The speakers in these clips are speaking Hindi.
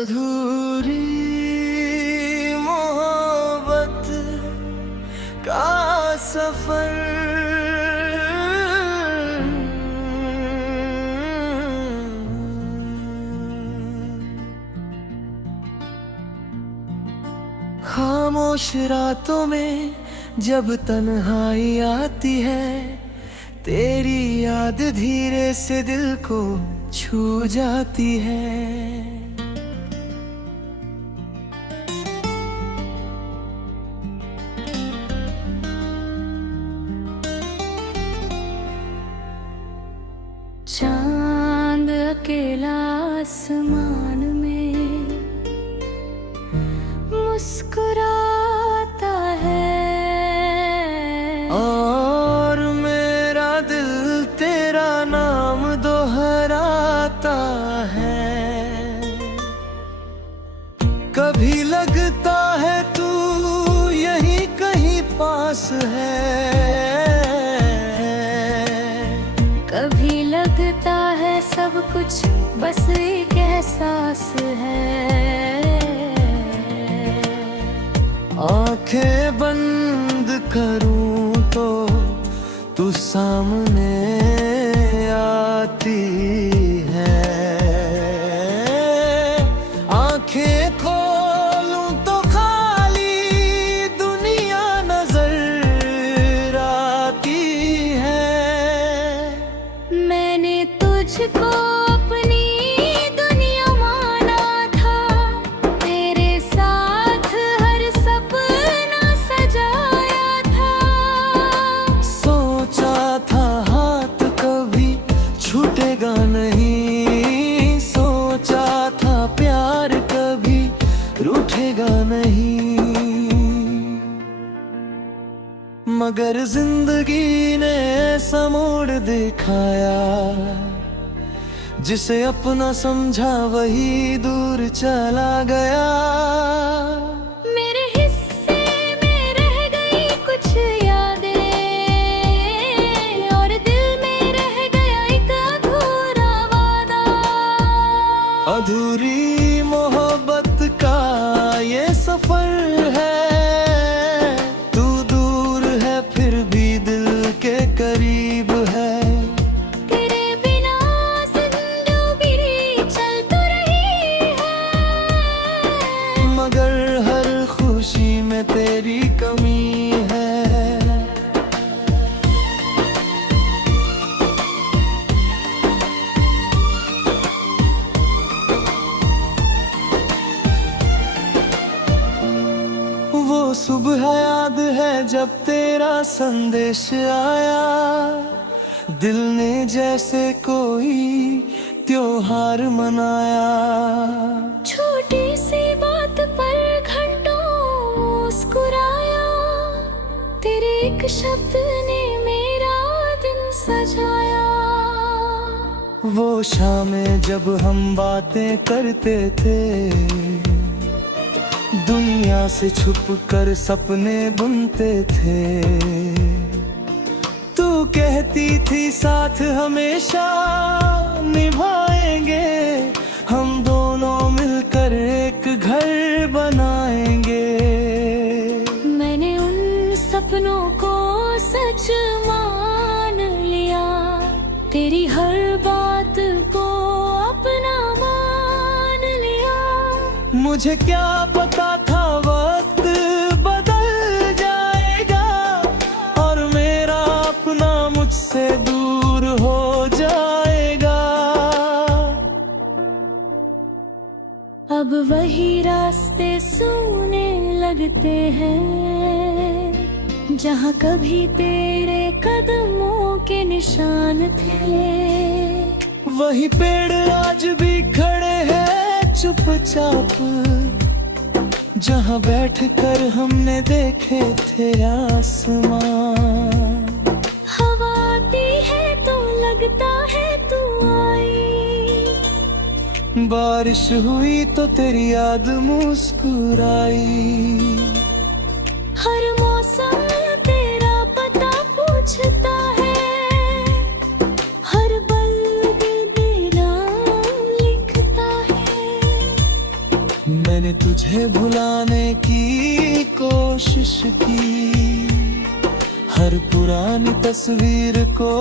अधूरी मोहब्बत का सफर खामोश रातों में जब तन्हाई आती है, तेरी याद धीरे से दिल को छू जाती है। चांद अकेला आसमान में मुस्कुराता है, और मेरा दिल तेरा नाम दोहराता है। कभी लगता है तू यहीं कहीं पास है, कभी लगता है सब कुछ बस एक एहसास है। आंखें बंद करूं तो तू सामने आती है, आंखें खोलूं तो खाली दुनिया नजर आती है। मैंने तुझको अपनी दुनिया माना था, तेरे साथ हर सपना सजाया था। सोचा था हाथ कभी छूटेगा नहीं, सोचा था प्यार कभी रूठेगा नहीं, मगर जिंदगी ने ऐसा मोड़ दिखाया, जिसे अपना समझा वही दूर चला गया। मेरे हिस्से में रह गई कुछ यादें, और दिल में रह गया एक अधूरा वादा। अधूरी मोहब्बत का ये सफर है, तू दूर है फिर भी दिल के करीब है। तेरे बिना जिंदगी चल तो रही है, मगर हर खुशी में तेरी कमी है। वो सुबह याद है जब तेरा संदेश आया, दिल ने जैसे कोई त्योहार मनाया। छोटी सी बात पर घंटों मुस्कुराया, तेरे एक शब्द ने मेरा दिन सजाया। वो शामें जब हम बातें करते थे, दुनिया से छुप कर सपने बुनते थे। तू कहती थी साथ हमेशा निभाएंगे, हम दोनों मिलकर एक घर बनाएंगे। मैंने उन सपनों को सच मान लिया, तेरी हर बात को अपना मान लिया। मुझे क्या पता था वक्त बदल जाएगा, और मेरा अपना मुझसे दूर हो जाएगा। अब वही रास्ते सूने लगते हैं, जहाँ कभी तेरे कदमों के निशान थे। वही पेड़ आज भी खड़े हैं चुपचाप, जहाँ बैठकर हमने देखे थे आसमान। हवा आती है तो लगता है तू आई, बारिश हुई तो तेरी याद मुस्कुराई। हर मौसम तेरा पता पूछता है, हर पल तेरा लिखता है। मैंने तुझे भुलाने की कोशिश की, हर पुरानी तस्वीर को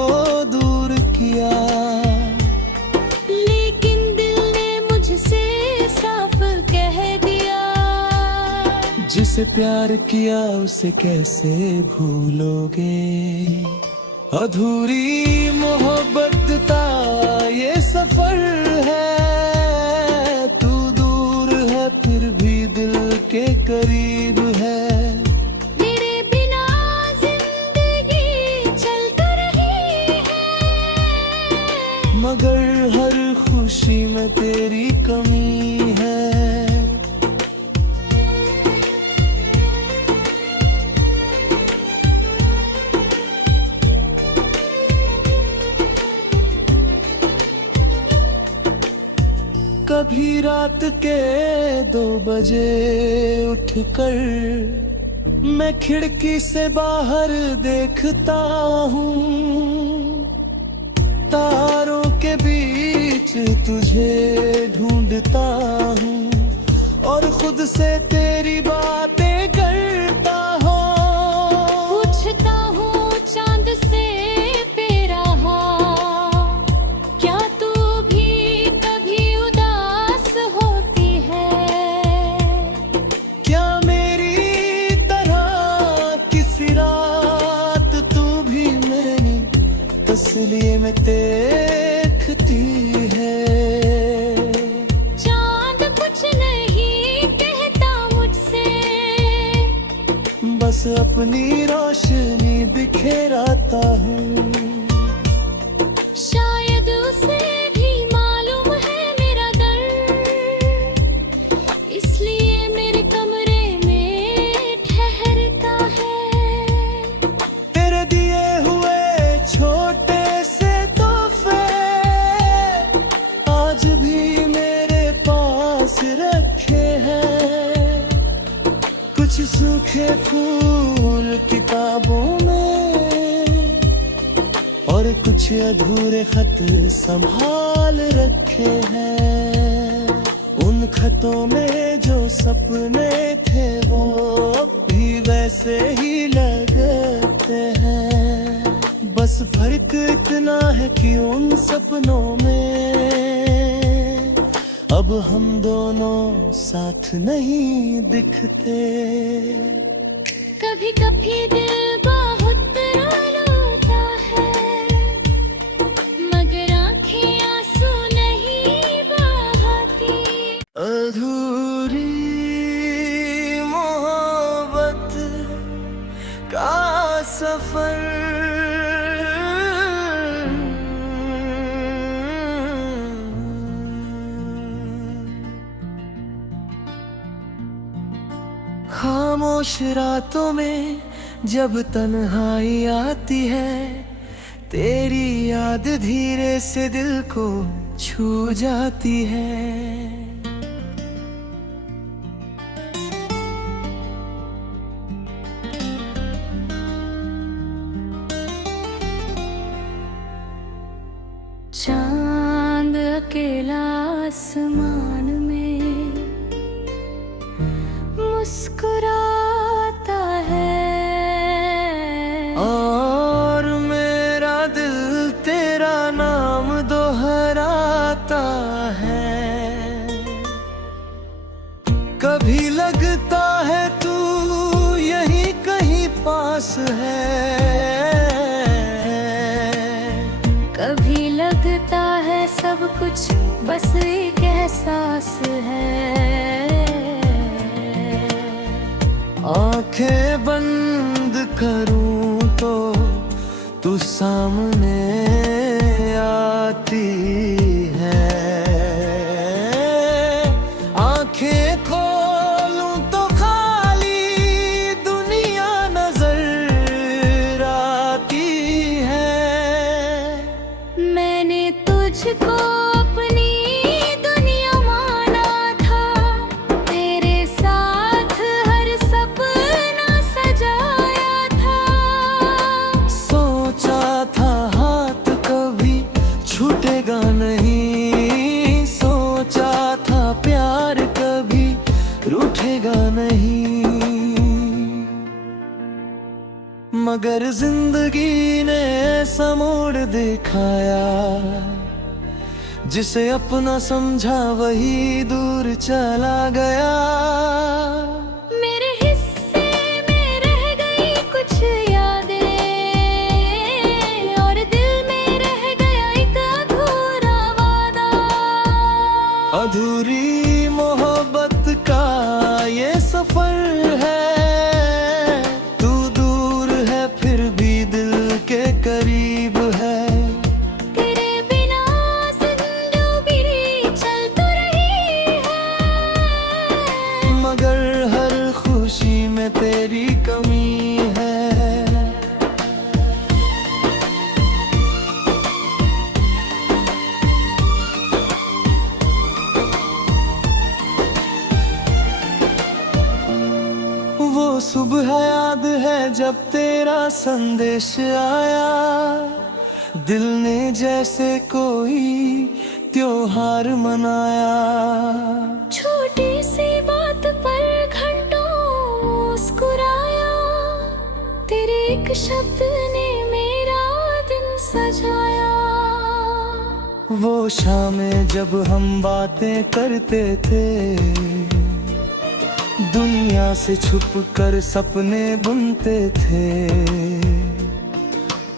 दूर किया, लेकिन दिल ने मुझसे साफ कह दिया, जिसे प्यार किया उसे कैसे भूलोगे। अधूरी मोहब्बत का ये सफर है, तू दूर है फिर भी दिल के करीब है। मेरे बिना जिंदगी चल तो रही है, मगर हर खुशी में तेरी कमी है। कभी रात के 2 बजे उठकर मैं खिड़की से बाहर देखता हूँ, तारों के बीच तुझे ढूंढता हूँ और खुद से तेरी बातें करता हूँ। पूछता हूँ चांद से तेरा हाल, क्या तू भी कभी उदास होती है? क्या मेरी तरह किसी रात तू भी मेरी तस्वीर में देखती है? चांद कुछ नहीं कहता मुझसे, बस अपनी रोशनी बिखेराता हूँ। शायद उसे भी मालूम है मेरा दर्द, इसलिए मेरे कमरे में ठहरता है। तेरे दिए हुए छोटे से तोहफे आज भी मेरे पास रखे हैं, कुछ सूखे फूल किताबों में और कुछ अधूरे खत संभाल रखे हैं। उन खतों में जो सपने थे वो अब भी वैसे ही लगते हैं, बस फर्क इतना है कि उन सपनों में अब हम दोनों साथ नहीं दिखते। कभी कभी दिल बहुत रोता है, मगर आँखें आंसू नहीं बहाती। अधूरी मोहब्बत का सफर खामोश रातों में जब तन्हाई आती है, तेरी याद धीरे से दिल को छू जाती है। चांद अकेला आसमान में मुस्कुराता है, और मेरा दिल तेरा नाम दोहराता है। कभी लगता है तू यहीं कहीं पास है, कभी लगता है सब कुछ बस एक एहसास है। आंखें बंद करूं तो तू सामने आती है, आंखें खोलूं तो खाली दुनिया नजर आती है। मैंने तुझको अपनी दुनिया माना था, तेरे साथ हर सपना सजाया था। सोचा था हाथ मगर जिंदगी ने ऐसा मोड़ दिखाया, जिसे अपना समझा वही दूर चला गया। मेरे हिस्से में रह गई कुछ यादें, और दिल में रह गया एक अधूरा वादा। अधूरी मोहब्बत का ये सफर है, तू दूर है फिर भी दिल के करीब है। तेरे बिना जिंदगी चल तो रही है, मगर हर खुशी में तेरी कमी है। वो सुबह याद है जब तेरा संदेश आया, दिल ने जैसे कोई त्योहार मनाया। छोटी सी बात पर घंटों मुस्कुराया, तेरे एक शब्द ने मेरा दिन सजाया। वो शामें जब हम बातें करते थे, दुनिया से छुप कर सपने बुनते थे।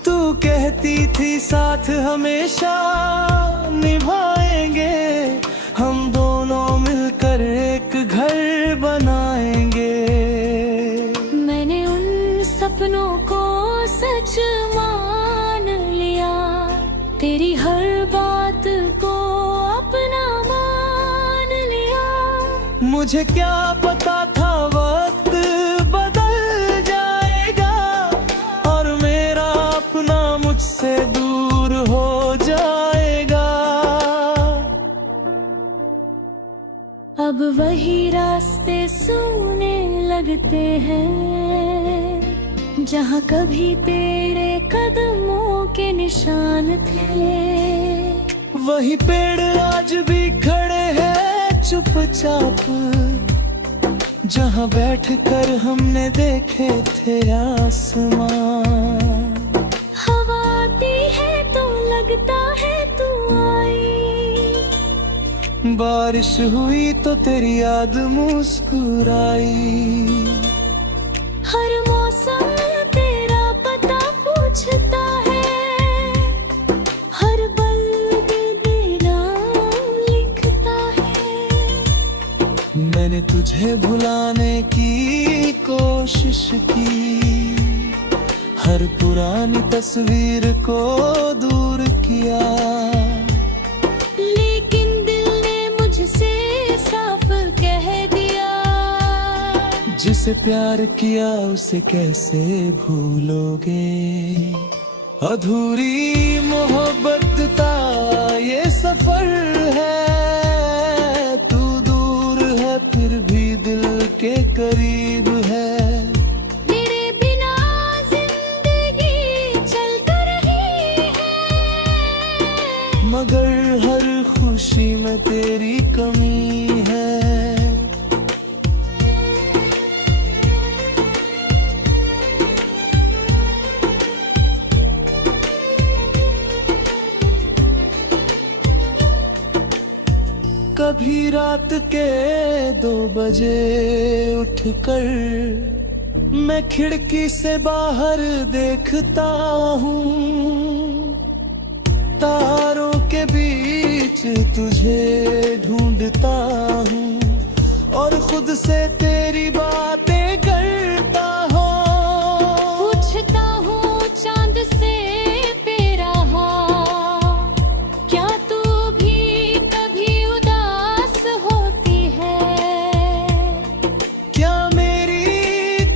तू कहती थी साथ हमेशा निभाएंगे, हम दोनों मिलकर एक घर बनाएंगे। मैंने उन सपनों को सच मान लिया, तेरी हर बात को अपना मान लिया। मुझे क्या पता था वक्त बदल जाएगा, और मेरा अपना मुझसे दूर हो जाएगा। अब वही रास्ते सूने लगते हैं, जहाँ कभी तेरे कदमों के निशान थे। वही पेड़ आज भी खड़े हैं चुपचाप, जहाँ बैठकर हमने देखे थे आसमान। हवा आती है तो लगता है तू आई, बारिश हुई तो तेरी याद मुस्कुराई। हर मौसम तेरा पता पूछता है, हर पल तेरा लिखता है। मैंने तुझे भुलाने की कोशिश की, हर पुरानी तस्वीर को दूर किया। लेकिन दिल ने मुझसे साफ कह दिया, जिसे प्यार किया उसे कैसे भूलोगे। अधूरी मोहब्बत का ये सफर है, तू दूर है फिर भी दिल के करीब है। मेरे बिना जिंदगी चल तो रही है, मगर हर खुशी में तेरी कमी है। कभी रात के 2 बजे उठकर मैं खिड़की से बाहर देखता हूँ, तारों के बीच तुझे ढूंढता हूँ, और खुद से तेरी बातें करता हूँ। पूछता हूँ चांद से तेरा हाल, क्या तू भी कभी उदास होती है। क्या मेरी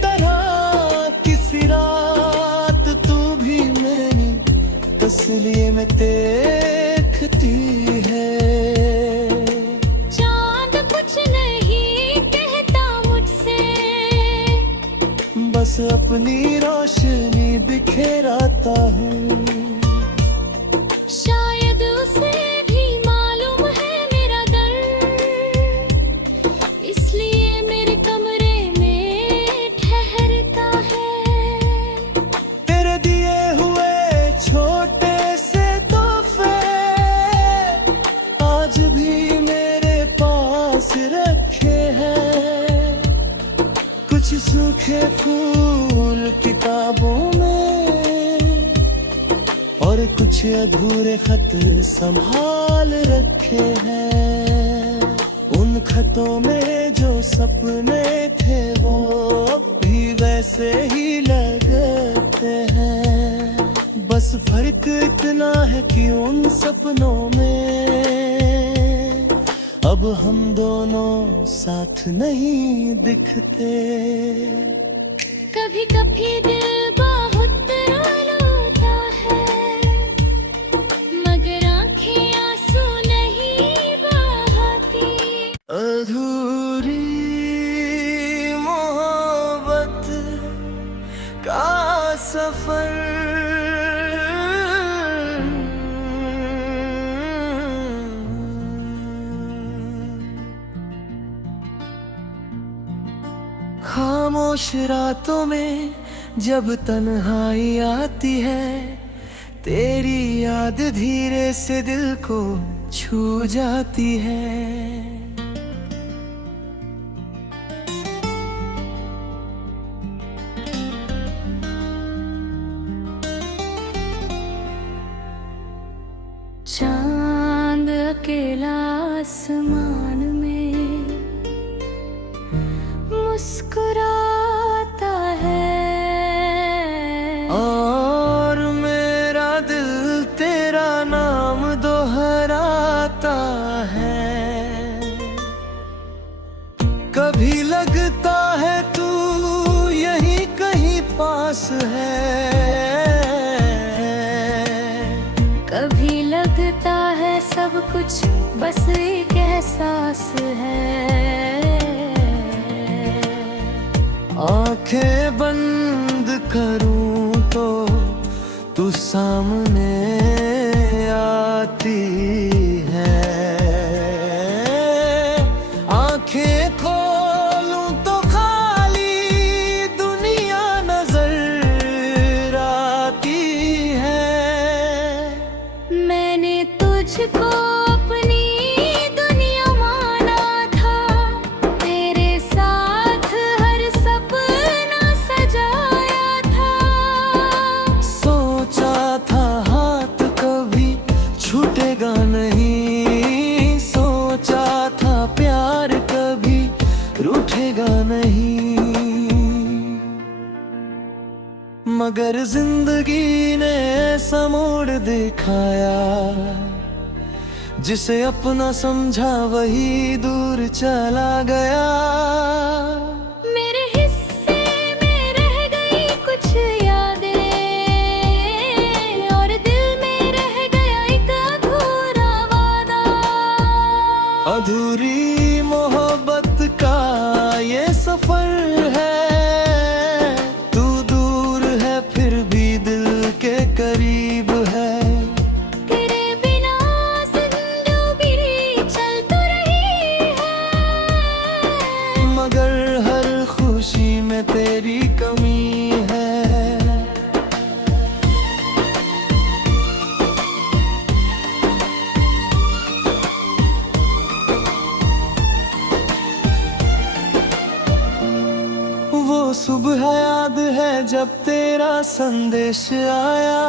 तरह किसी रात तू भी मेरी तस्वीर में देखती है। चांद कुछ नहीं कहता मुझसे, बस अपनी रोशनी बिखेराता हूँ। शायद उसे भी मालूम है मेरा दर्द, इसलिए मेरे कमरे में ठहरता है। सूखे फूल किताबों में और कुछ अधूरे खत संभाल रखे हैं। उन खतों में जो सपने थे वो अब भी वैसे ही लगते हैं। बस फर्क इतना है कि उन सपनों में अब हम दोनों साथ नहीं दिखते। कभी कभी दिल बहुत रोता है, मगर आंखें आंसू नहीं बहाती। अधूरी मोहब्बत का सफर खामोश रातों में जब तन्हाई आती है, तेरी याद धीरे से दिल को छू जाती है। चांद अकेला आसमान में मुस्कुराता है, और मेरा दिल तेरा नाम दोहराता है। कभी लगता है तू यहीं कहीं पास है, कभी लगता है सब कुछ बस एक एहसास है। आंखें बंद करूं तो तू सामने आती है, आंखें खोलूं तो खाली दुनिया नजर आती है। मैंने तुझको अपनी दुनिया माना था, तेरे साथ हर सपना सजाया था। सोचा था हाथ कभी छूटेगा नहीं, सोचा था प्यार कभी रूठेगा नहीं, मगर जिंदगी ने ऐसा मोड़ दिखाया, जिसे अपना समझा वही दूर चला गया। मेरे हिस्से में रह गई कुछ यादें, और दिल में रह गया एक अधूरा वादा। अधूरी मोहब्बत का ये सफर है, तू दूर है फिर भी दिल के करीब है। तेरे बिना जिंदगी चल तो रही है, मगर हर खुशी में तेरी कमी है। वो सुबह याद है जब तेरा संदेश आया,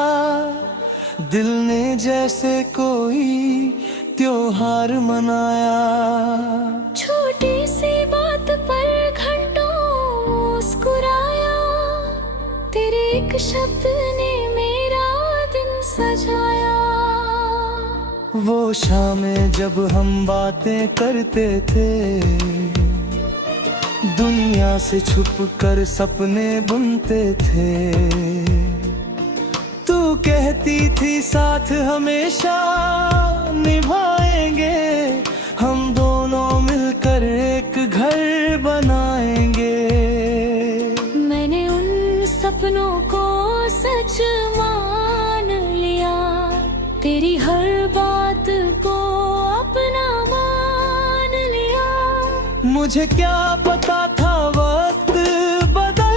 दिल ने जैसे कोई त्योहार मनाया। छोटी सी बात पर घंटों मुस्कुराया, तेरे एक शब्द ने मेरा दिन सजाया। वो शामें जब हम बातें करते थे, दुनिया से छुप कर सपने बुनते थे। तू कहती थी साथ हमेशा निभाएंगे, हम दोनों मिलकर एक घर बनाएंगे। मैंने उन सपनों को सच मान लिया, तेरी हर बात को अपना मान लिया। मुझे क्या पता था वक्त बदल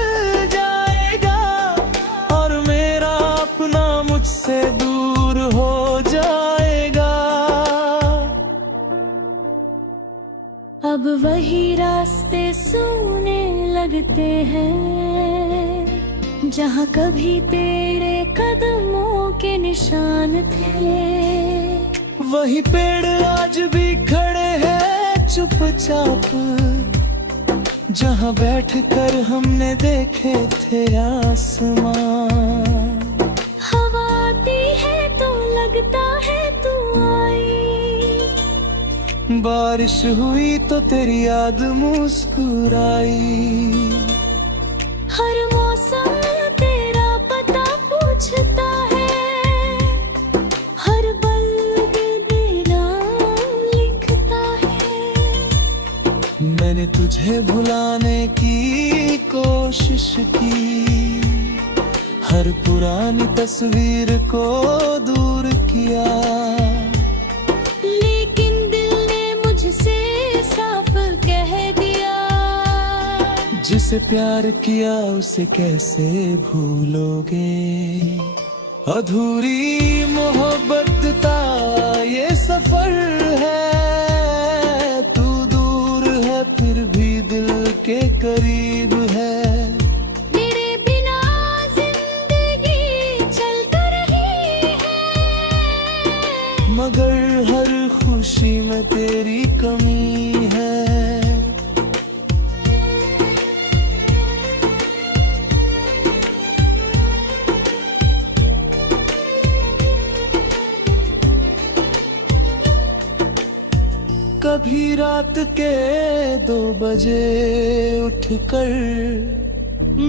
जाएगा, और मेरा अपना मुझसे दूर हो जाएगा। अब अब वही रास्ते सूने लगते हैं जहाँ कभी तेरे कदमों के निशान थे। वही पेड़ आज भी खड़े हैं चुपचाप, जहाँ बैठकर हमने देखे थे आसमान। हवा आती है तो लगता है तू आई, बारिश हुई तो तेरी याद मुस्कुराई। हर मौसम तेरा पता पूछता है, हर बल्ब तेरा लिखता है। मैंने तुझे भुलाने की कोशिश की, हर पुरानी तस्वीर को दूर किया, लेकिन दिल ने मुझसे साफ कह दिया, जिसे प्यार किया उसे कैसे भूलोगे। अधूरी मोहब्बत का ये सफर है, तू दूर है फिर भी दिल के करीब है। मेरे बिना जिंदगी चल तो रही है, मगर हर खुशी में तेरी कमी है। कभी रात के 2 बजे उठकर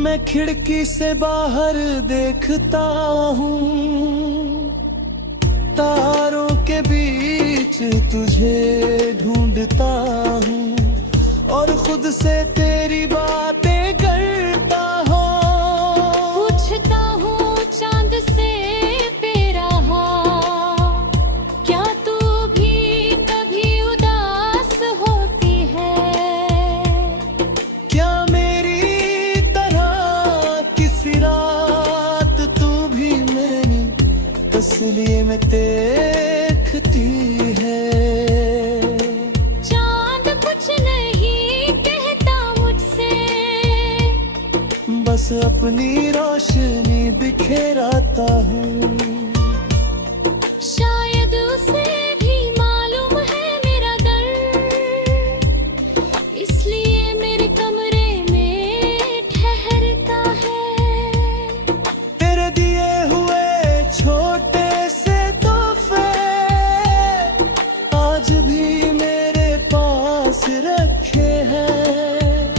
मैं खिड़की से बाहर देखता हूँ, तारों के बीच तुझे ढूंढता हूँ और खुद से तेरी बातें करता हूँ। पूछता हूँ चांद से तेरा हाल, क्या तू भी कभी उदास होती है? क्या मेरी तरह किसी रात तू भी मेरी तस्वीर में देखती है? चांद कुछ नहीं कहता मुझसे, बस अपनी रोशनी बिखेराता हूँ। शायद उसे भी मालूम है मेरा दर्द, इसलिए मेरे कमरे में ठहरता है। तेरे दिए हुए छोटे से तोहफे आज भी मेरे पास रखे हैं,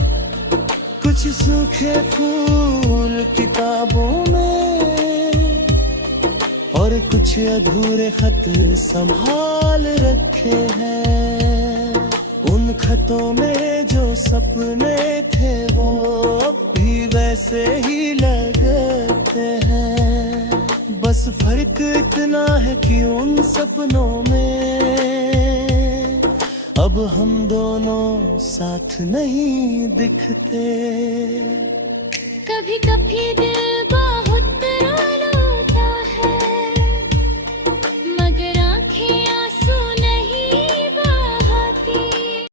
कुछ सूखे फूल किताबों में और कुछ अधूरे खत संभाल रखे हैं। उन खतों में जो सपने थे वो अब भी वैसे ही लगते हैं, बस फर्क इतना है कि उन सपनों में अब हम दोनों साथ नहीं दिखते। कभी कभी दिल